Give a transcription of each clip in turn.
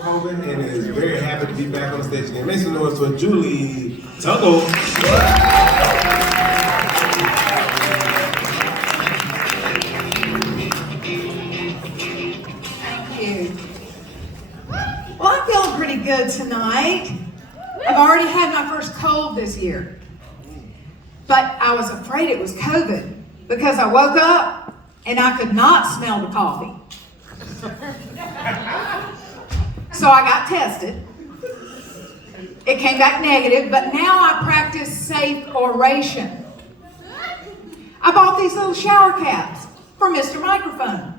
COVID and is very happy to be back on the stage again. Make some noise for Julie Tuggle. Thank you. Well, I'm feeling pretty good tonight. I've already had my first cold this year. But I was afraid it was COVID because I woke up and I could not smell the coffee. So I got tested. It came back negative, but now I practice safe oration. I bought these little shower caps for Mr. Microphone.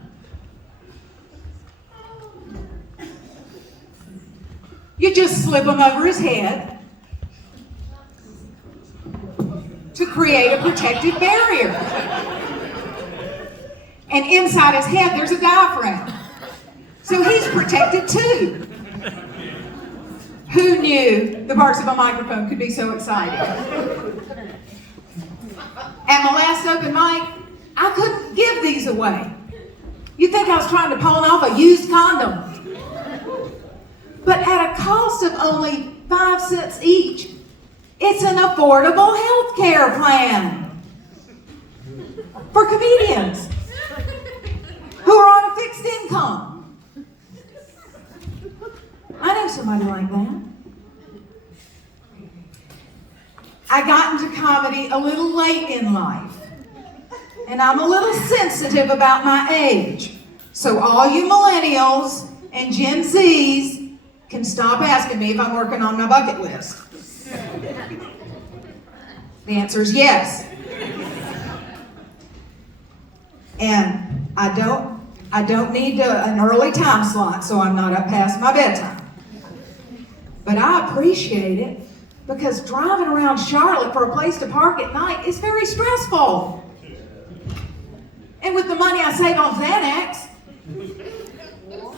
You just slip them over his head to create a protective barrier. And inside his head, there's a diaphragm. So he's protected too. Who knew the parts of a microphone could be so exciting? At my last open mic, I couldn't give these away. You'd think I was trying to pawn off a used condom. But at a cost of only 5 cents each, it's an affordable health care plan for comedians who are on a fixed income. I know somebody like that. I got into comedy a little late in life, and I'm a little sensitive about my age. So all you millennials and Gen Zs can stop asking me if I'm working on my bucket list. The answer is yes. And I don't need an early time slot, so I'm not up past my bedtime. But I appreciate it because driving around Charlotte for a place to park at night is very stressful. And with the money I save on Xanax,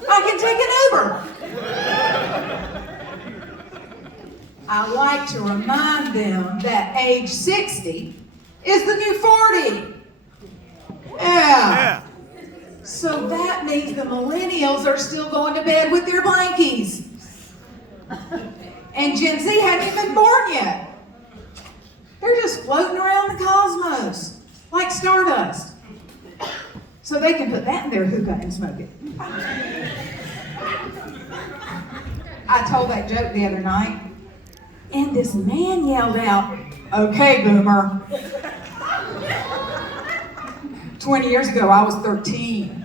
I can take an Uber. I like to remind them that age 60 is the new 40. Yeah. So that means the millennials are still going to bed with their blankies. And Gen Z hadn't even been born yet. They're just floating around the cosmos like stardust. So they can put that in their hookah and smoke it. I told that joke the other night, and this man yelled out, "Okay, boomer." 20 years ago, I was 13.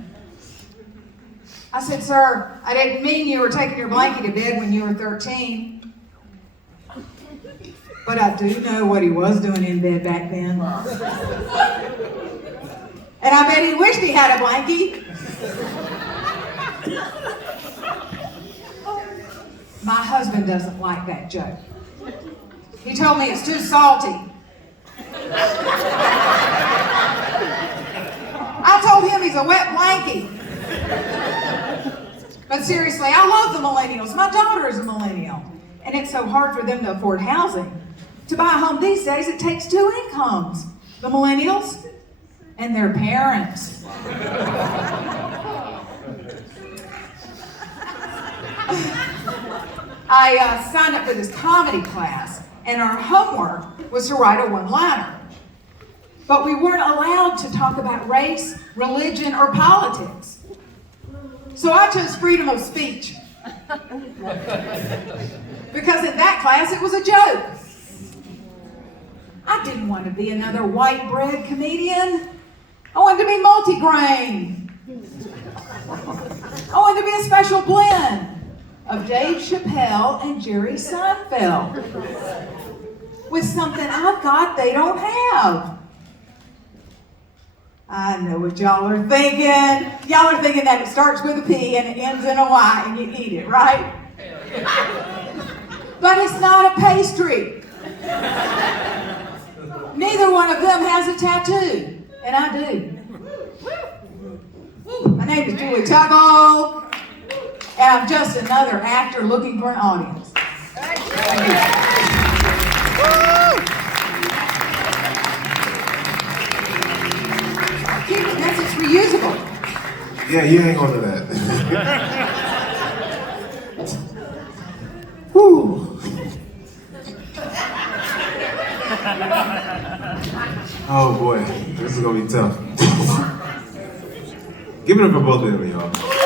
I said, "Sir, I didn't mean you were taking your blanket to bed when you were 13. But I do know what he was doing in bed back then. And I bet he wished he had a blankie." My husband doesn't like that joke. He told me it's too salty. I told him he's a wet blankie. But seriously, I love the millennials. My daughter is a millennial. And it's so hard for them to afford housing. To buy a home these days, it takes 2 incomes. The millennials and their parents. I signed up for this comedy class, and our homework was to write a one-liner. But we weren't allowed to talk about race, religion, or politics. So I chose freedom of speech. Because in that class, it was a joke. I didn't want to be another white bread comedian. I wanted to be multi-grain. I wanted to be a special blend of Dave Chappelle and Jerry Seinfeld with something I've got they don't have. I know what y'all are thinking. Y'all are thinking that it starts with a P and it ends in a Y and you eat it, right? But it's not a pastry. Neither one of them has a tattoo, and I do. My name is Julie Tuggle, and I'm just another actor looking for an audience. Thank you. Keep the message reusable. Yeah, you hang on to that. Oh boy, this is gonna be tough. Give it up for both of them, y'all.